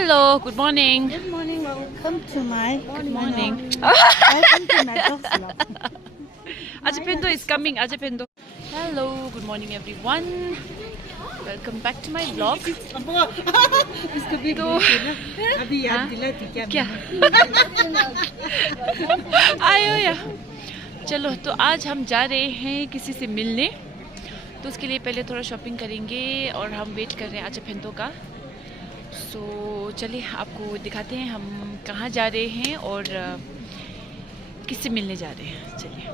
Hello, good morning. Good morning, welcome to my Good morning. welcome to my dog's vlog. Ajapendo is coming. Ajapendo. Hello, good morning everyone. Welcome back to my vlog. इसको भी तो अभी याद दिला थी क्या आयो या चलो तो आज हम जा रहे हैं किसी से मिलने, तो उसके लिए पहले थोड़ा शॉपिंग करेंगे और हम वेट कर रहे हैं आजापेंदो का। सो चलिए आपको दिखाते हैं हम कहाँ जा रहे हैं और किससे मिलने जा रहे हैं। चलिए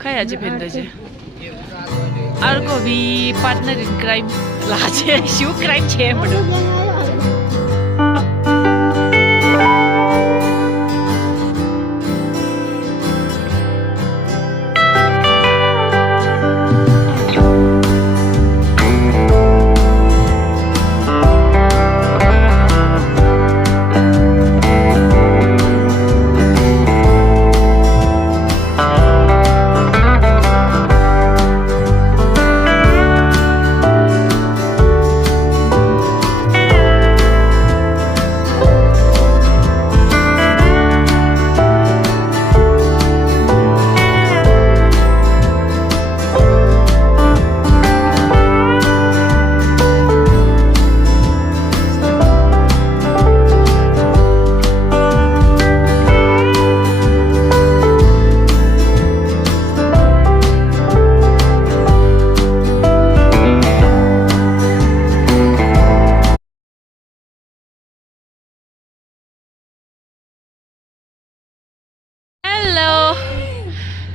खै आजापेंदो जे अर्को भी पार्टनर इन क्राइम लाजे शिव क्राइम छे बडो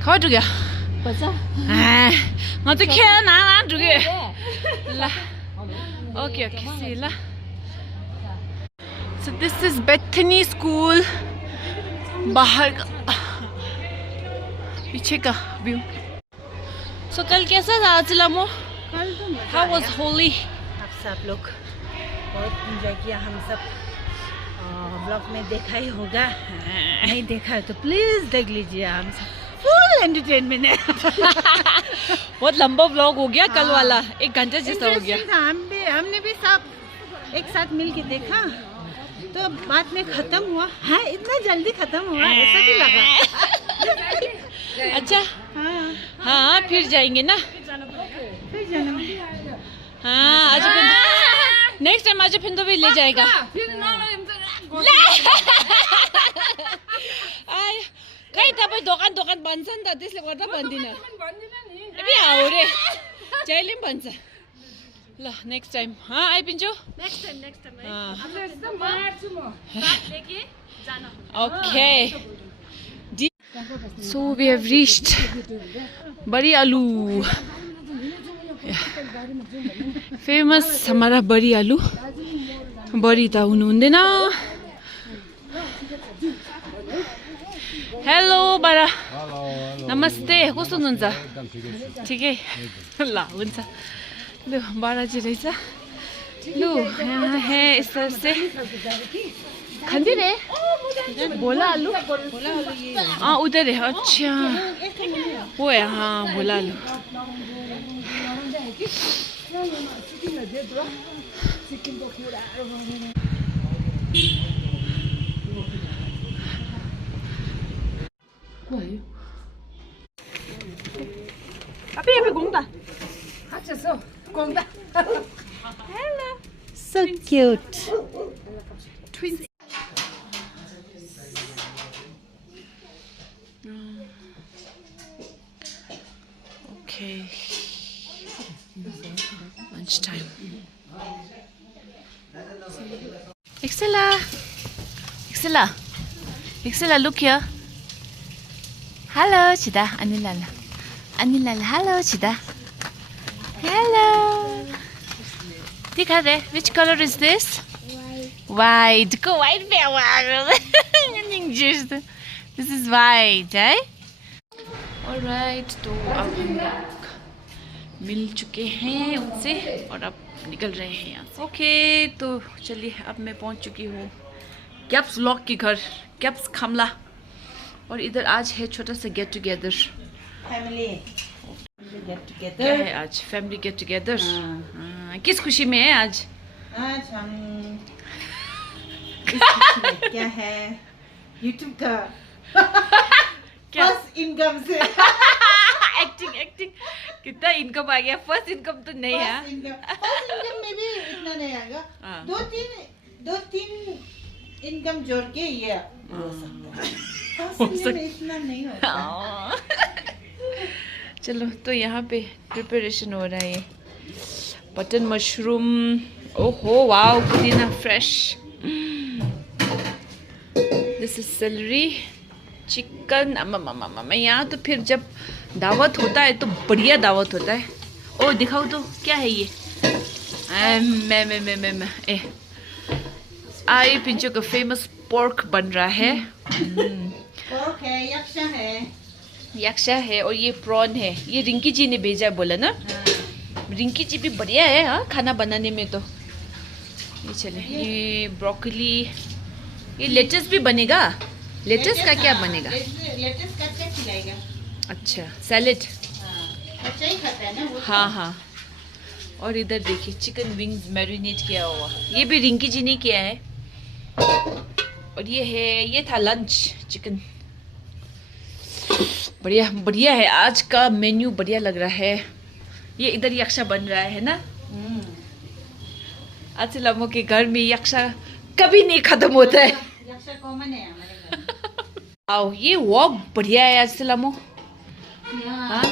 खा जुग्यो म त खेल ना जुग्यो ल ओके ओके सी ल so this is Bethany school बाहर का पीछे का व्यू। सो कल कैसा था चिलामो? How was Holi? आप सब लोग बहुत एंजॉय किया, हम सब ब्लॉग में देखा ही होगा, नहीं देखा है तो प्लीज देख लीजिए, हम सब फुल एंटरटेनमेंट है। बहुत लंबा व्लॉग हो गया कल वाला, 1 घंटा जैसा हो गया। हमने भी सब एक साथ मिल के देखा तो बाद में खत्म हुआ, हाँ इतना जल्दी खत्म हुआ ऐसा भी लगा। अच्छा हाँ फिर जाएंगे ना, फिर जाना हाँ आजापेंदो नेक्स्ट टाइम आजापेंदो भी ले जाएगा। खै तपाईँ दोकान दोकान भन्छ नि त, त्यसले गर्दा भन्दिनँ ए हो रे जहिले पनि भन्छ। ल नेक्स्ट टाइम हाँ आइपिन्छु okay. So we have reached बड़ी आलू, फेमस हमारा बड़ी आलू। बड़ी त हुनु हुँदैन। हेलो बडा नमस्ते, कस्तो हुनुहुन्छ? ठिकै ल हुन्छ। लु बडाजी रहेछ, लु हे यस्तो से खाँदै रे भोला आलू उधर है। अच्छा वो है हाँ भोला आलू। Api gongda. Hachaso gongda. Hello. So cute. Twins. Okay. Lunchtime. Excella. Excella. Excella, look here. Hello, Chida. Anilala. Anilala. Hello, Chida. Hello. Dikhade. Which color is this? White. Go white. This is white, eh? All right. तो अब हम मिल चुके हैं उनसे और अब निकल रहे हैं यहाँ से। ओके तो चलिए अब मैं पहुँच चुकी हूँ कैप्स व्लॉग के घर, कैप्स खमला। और इधर आज है छोटा सा गेट टुगेदर। फैमिली क्या है आज? Family get together. किस खुशी में है आज? आज हम इस किचन में क्या है, यूट्यूब का क्या? फर्स्ट इनकम से एक्टिंग कितना इनकम आ गया? फर्स्ट इनकम तो नहीं है। फर्स्ट इनकम में भी इतना नहीं आएगा। हाँ। दो तीन इनकम जोड़ के ये हो सकता है। फर्स्ट इनकम में इतना नहीं होता। चलो, तो यहाँ पे प्रिपरेशन हो रहा है। बटन मशरूम, ओहो वाओ, पुदीना fresh. This is salary, chicken. यहाँ तो फिर जब दावत होता है तो बढ़िया दावत होता है। ओ दिखाओ तो क्या है ये? आई पिंचो का फेमस पोर्क बन रहा है। पोर्क है, यक्षा है और ये प्रॉन है। ये रिंकी जी ने भेजा है, बोला ना। रिंकी जी भी बढ़िया है हाँ खाना बनाने में। तो ये चले, ये ब्रोकली, ये लेटस भी बनेगा। लेटस का क्या बनेगा? लेटस कच्चा खिलाएगा। अच्छा, सैलेड। कच्चा ही खाता है ना वो। हाँ। और इधर देखिए चिकन विंग्स मैरिनेट किया हुआ, ये भी रिंकी जी ने किया है। और ये था लंच, चिकन। बढ़िया है, आज का मेन्यू बढ़िया लग रहा है। ये इधर यक्षा बन रहा है ना। अस्सलामो के घर में यक्षा कभी नहीं खत्म होता है। यक्षा कॉमन है हमारे घर में। आओ, ये वॉक बढ़िया है अस्सलामो। हाँ,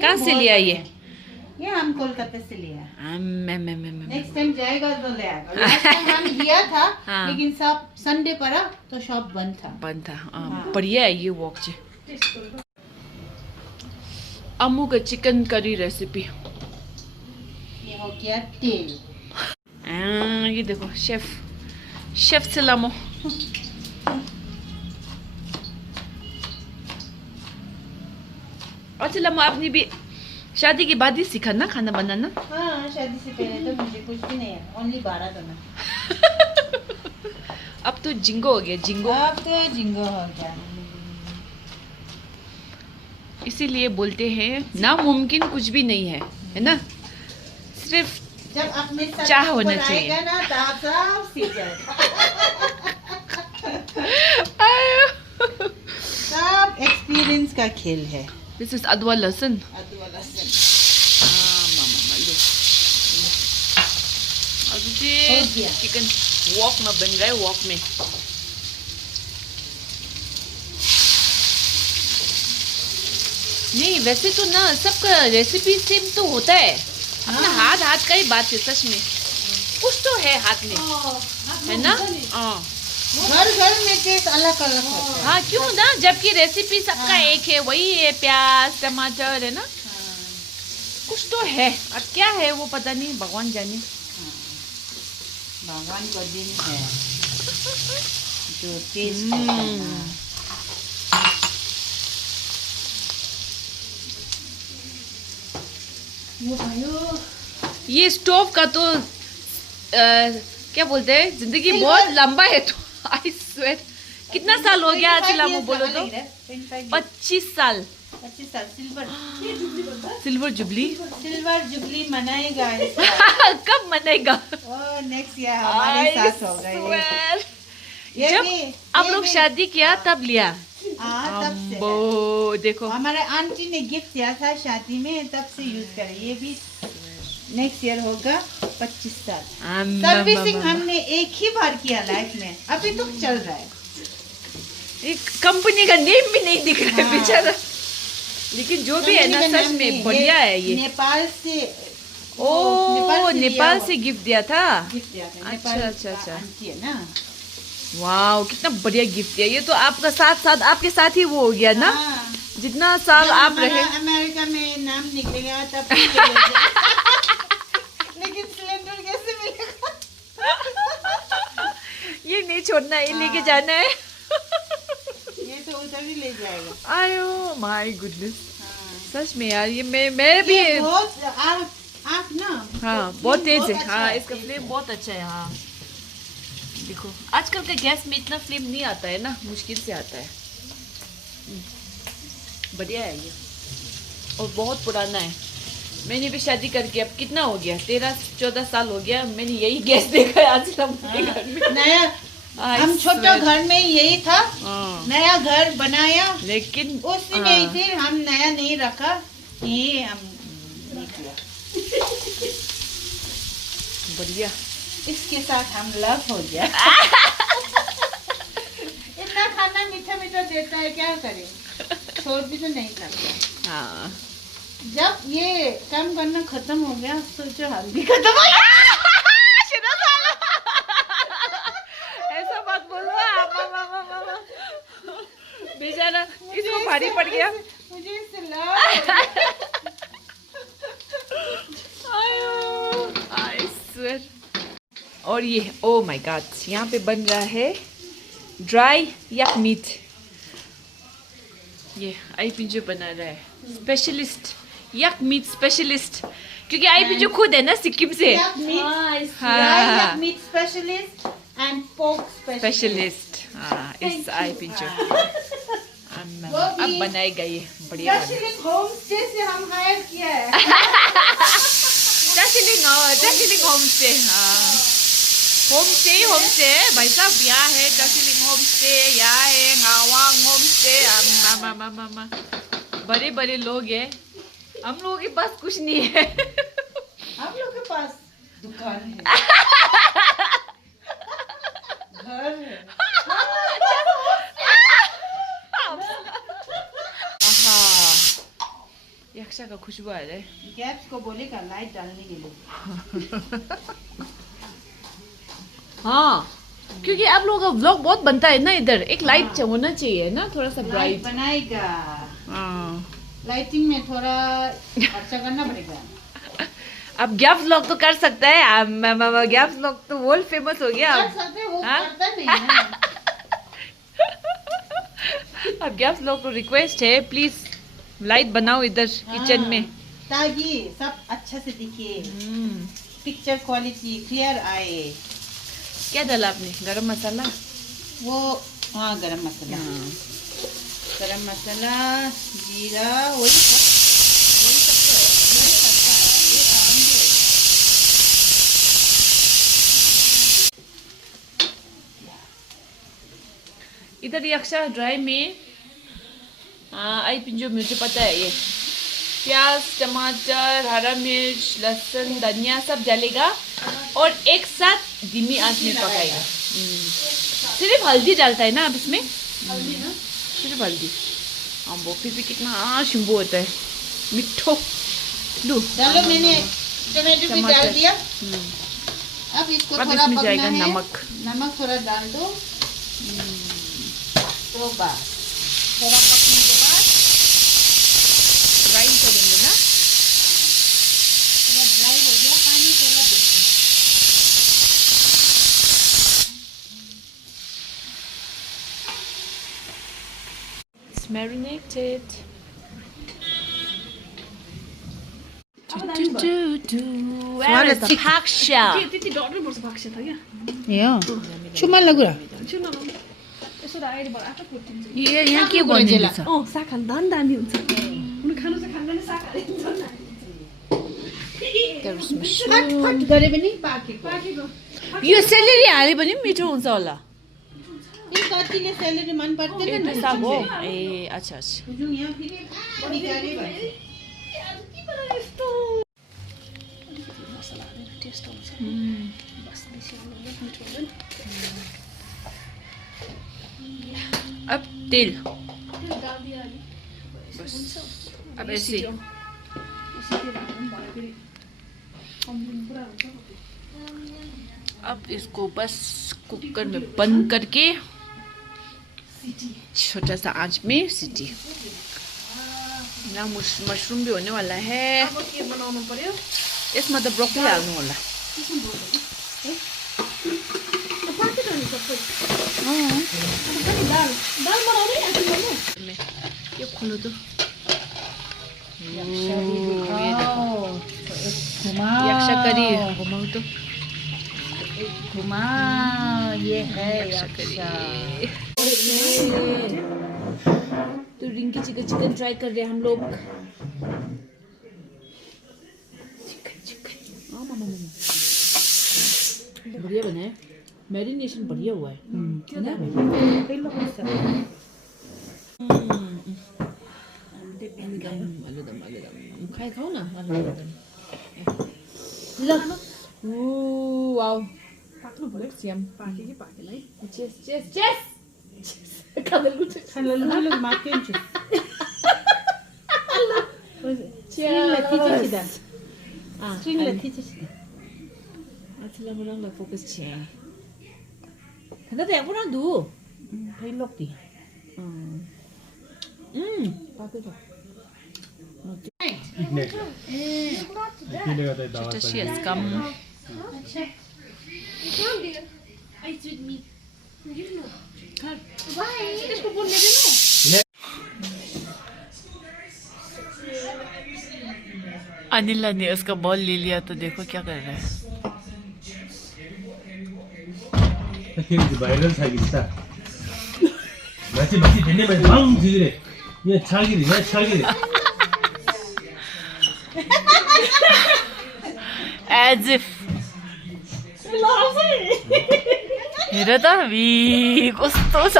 कहाँ से लिया ये हम कोलकाता से लिया। नेक्स्ट हाँ। टाइम जाएगा तो ले आएगा। लास्ट टाइम हम लिया था हाँ। लेकिन सब संडे पड़ा तो शॉप बंद था। हाँ। बढ़िया है ये वॉक जी। अम्मू का चिकन करी रेसिपी। ये हो गया तेल। ये देखो शेफ सलामो। अच्छा लम्मा, आपने भी शादी के बाद ही सीखा ना खाना बनाना? हाँ, शादी से पहले तो मुझे कुछ भी नहीं है, ओनली 12 बना। अब तो जिंगो हो गया, जिंगो। अब तो जिंगो हो गया। इसीलिए बोलते हैं नामुमकिन कुछ भी नहीं है ना? सिर्फ जब अपने साथ चाह होना ऊपर चाहिए। आएगा ना तो आप सब सीख जाएगा। सब एक्सपीरियंस का खेल है। दिस इज अदवा लहसुन। अदुआ लहसुन। हो गया। चिकन वॉक में बन रहा है, वॉक में। नहीं वैसे तो ना सबका रेसिपी सेम तो होता है। अपना हाथ का ही बात है सच में। कुछ तो है हाथ में, है ना? हाँ घर में टेस्ट अलग अलग होता है। हाँ, क्यों ना, जबकि रेसिपी सबका एक है, वही है, प्याज टमाटर, है ना? कुछ तो है, और क्या है वो पता नहीं, भगवान जाने। भगवान का दिन है जो टेस्ट करता है। ये स्टोव का तो क्या बोलते हैं, जिंदगी बहुत लंबा है। तो आई स्वेट, कितना साल हो गया चिलामो बोलो तो? 25 साल। 25 साल। Silver jubilee. सिल्वर जुबली मनाएगा कब मनाएगा? नेक्स्ट ईयर हमारे साथ होगा ये जब भी- आप ये लोग भी- शादी किया तब लिया? तब से वो देखो, हमारे आंटी ने गिफ्ट दिया था शादी में, तब से यूज करे। ये भी नेक्स्ट ईयर होगा 25 साल। सर्विसिंग हमने एक ही बार किया लाइफ में, अभी तो चल रहा है। एक कंपनी का नेम भी नहीं दिख रहा है बेचारा। लेकिन जो भी है ना, कंपनी का सच नाम में नहीं, बढ़िया है ये। नेपाल से नेपाल से गिफ्ट दिया था। गिफ्ट दिया था। अच्छा, नेपाल अच्छा, का अच्छा। आंटी है ना। वाओ, कितना बढ़िया गिफ्ट है ये तो। आपका साथ आपके साथ ही वो हो गया ना। हाँ। जितना साल जब आप हमारा रहे। अमेरिका में नाम निकलेगा तब फिर चलेगा। लेकिन सिलेंडर कैसे मिलेगा? ये नहीं छोड़ना है, ये लेके जाना है। ये तो उधर ही ले जाएगा। आयो माय गुडनेस, हाँ। सच में यार, ये मैं भी। ये बहुत आप ना हाँ, बहुत तेज है। अच्छा हाँ, है, इसका तेज फ्लेम है। बहुत अच्छा है। हाँ देखो, आजकल के गैस में इतना फ्लेम नहीं आता है ना, मुश्किल से आता है। बढ़िया है ये, और बहुत पुराना है। मैंने भी शादी करके अब कितना हो गया, 13-14 साल हो गया, मैंने यही गैस देखा है आज तक अपने घर में। नया हम छोटा घर में यही था, नया घर बनाया लेकिन उसी में ही फिर हम नया नहीं रखा, ये हम नहीं किया। बढ़िया, इसके साथ हम लव हो गया। इतना खाना मीठा मीठा देता है, क्या करें, छोड़ भी तो नहीं सकता। हाँ, जब ये काम करना खत्म हो गया सोचो हम भी खत्म हो गया। ऐसा मत बोलो आप, बेचारा इसको भारी पड़ गया। मुझे इससे लव। I swear। और ये ओ माय गॉड, यहाँ पे बन रहा है ड्राई यक मीट। ये आई पिंजो बना रहा है, स्पेशलिस्ट, यक मीट स्पेशलिस्ट, क्योंकि आई पिंजो खुद है ना सिक्किम से। हाँ, meat specialist and pork specialist. हाँ, इस आई पिंजो अब बनाएगा ये बढ़िया। होम स्टे से हम हायर किया है। टर्सिलिंग होम स्टे। हाँ, होम स्टे भाई साहब, यहाँ है टर्सिलिंग होम स्टे, यहाँ है गावांग होम स्टे। बड़े बड़े लोग हैं, हम लोगों के पास कुछ नहीं है। आप लोग के पास दुकान है, घर है। यक्षा का खुशबू आ रहा है। गैस को बोलेगा लाइट डालने के लिए। हाँ, क्योंकि आप लोगों का व्लॉग बहुत बनता है ना इधर, एक लाइट होना चाहिए ना, थोड़ा सा ब्राइट बनाएगा। हाँ, लाइटिंग में थोड़ा खर्चा करना पड़ेगा। अब गैप व्लॉग तो कर सकता है, गैप व्लॉग तो वर्ल्ड फेमस हो गया। कर सकते हैं, वो करता नहीं है। अब गैप व्लॉग को रिक्वेस्ट है, प्लीज लाइट बनाओ इधर किचन में, ताकि सब अच्छा से दिखे, पिक्चर क्वालिटी क्लियर आए। क्या डाला आपने, गरम मसाला? वो हाँ, गरम मसाला, गरम मसाला, जीरा, वही सब तो है। ये खत्म भी है। इधर यक्षा ड्राई में आई पिंजो, मुझे पता है ये प्याज, टमाटर, हरा मिर्च, लहसुन, धनिया सब डालेगा और एक साथ धीमी आंच में पकाएगा। सिर्फ हल्दी डालता है ना अब इसमें, हल्दी ना, सिर्फ हल्दी। वो फिर भी कितना शिम्बू होता है, मिठो। लो डालो, मैंने टमाटर भी डाल दिया। अब इसको अब थोड़ा इसमें पकना जाएगा है। नमक थोड़ा डाल दो। तो बस थोड़ा पकने के बाद ग्राइंड करेंगे ना। थोड़ा ड्राई हो गया, पानी थोड़ा देते। It's marinated. Where is the pak shell? छुमा लगुरा ये यहाँ के बनिन्छ? फट गरे पनि पाकेको। यो सेलेरी हाले पनि मिठो हुन्छ होला। ये कतिले सेलेरी मन पर्दैन ए साग हो। ए अच्छा अच्छा। बुझौँ, यहाँ फेरि पानी गरे भने अब तेल बस, अब ऐसे अब इसको बस कुकर में बंद करके छोटा सा आंच में सीटी। यहाँ मशरूम भी होने वाला है, इसमें तो ब्रोकली हाल्नु होला। ये खोलो तो, यक्षा करी घुमाओ तो, घुमा, ये है यक्षा। तो रिंकी चिकन ट्राई कर रहे हैं हम लोग। बढ़िया बना है, मैरिनेशन बढ़िया हुआ है। कई लोग ऐसा आलूदम खाए खाओ ना आलूदम। Wow looks yum. Cheers. Hallelujah makin chu. String la thi chi da. String la thi chi. Atla murang la focus che. Kada de pura du. Thai lok ti. She has come. Anila ने उसका ball ले लिया तो देखो क्या कर रहा है। भाइरल छ कि त माथि माथि भेट्ने मान्छे भङ झिरे यहाँ छागिरी As if हेर त वी कस्तो छ।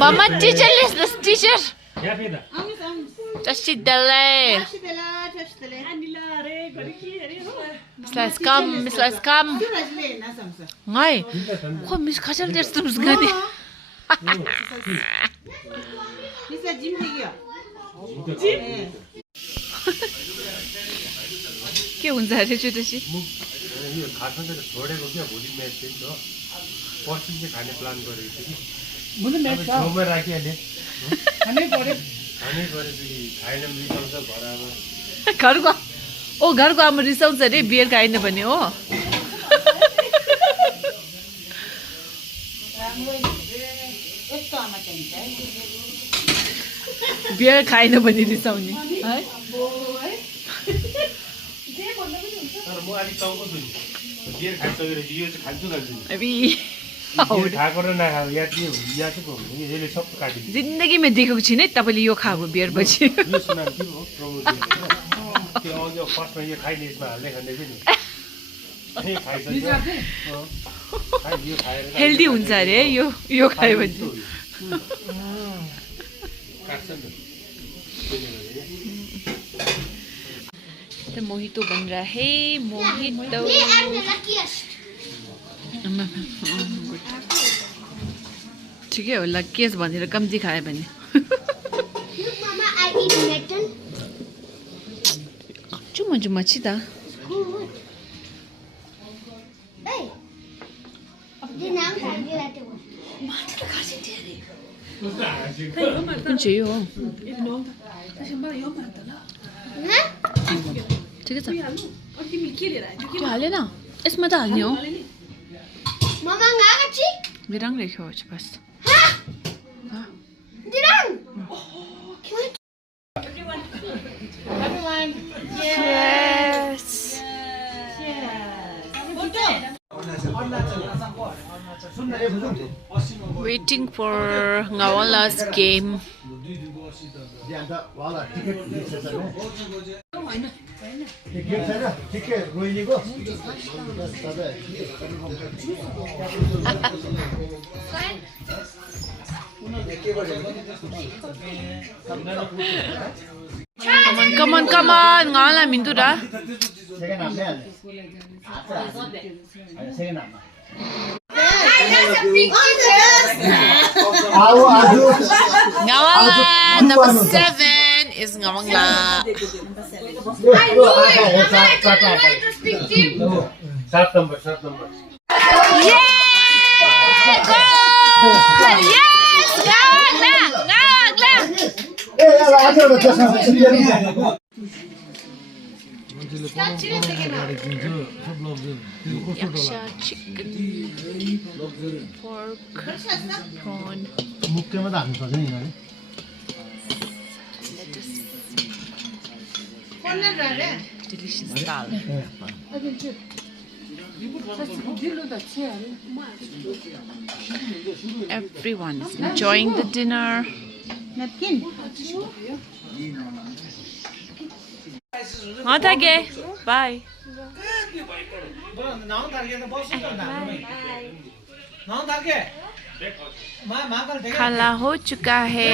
Mama teacher list teacher. यहाँ फेर Tashi dale. Slice come. Ngai. Ko mis khachal derstu musgani. Bisa gym digyo. के हुन्छ अरे चुटुसी? यो खासमा त छोडेको क्या भोलि म्याच चाहिँ त पर्सि चाहिँ खाने प्लान गरेको थियो कि मुनि म्याच छ छेउमा राखिहाले खानै पर्यो खानै गरेपछि खाएन पनि रिसाउँछ घरमा घरको आमा रिसाउँछ अरे बियर खाएन भने हो। यस्तो आमा चाहिन्छ है बियर खाएन भने रिसाउने है। तर म अलिक टाउको छु नि बियर खाइसकेपछि यो चाहिँ खान्छु नि अबि बियर खाएको र नखाएको याद चाहिँ यसले सब काटिदिन्छ। जिन्दगीमा देखेको छैन है तपाईँले यो खाएको बियर पछि। यो सुनाम के हो प्रमोट त्यो अघि फर्स्टमा यो खाइने यसमा हाल्ने खाने थियो नि खाइसक्यो यो खाएर हेल्दी हुन्छ अरे यो खायो भने। तो मोहितो बन रहा है मोहितो। ठिकै हो लक्किएस भनेर कम्ती खायो भने। जो मच्छी त कुन चाहिँ हो? ठिकै छ त्यो हालेन यसमा त हाल्ने हो। बिराङ लेख्यो बस। Waiting for Ngawala's game. Come on, Ngawala Mindura. Ngawala number 7 is Ngawangla. सात number Yeah! Goal! Yes! Ngawangla! Yaksha chicken, pork, prawn, मुख्यमा त हाल्नु पर्छ नि यिनीहरु delicious dal. Everyone is enjoying the dinner. Napkin. Bye. खाना हो चुका है.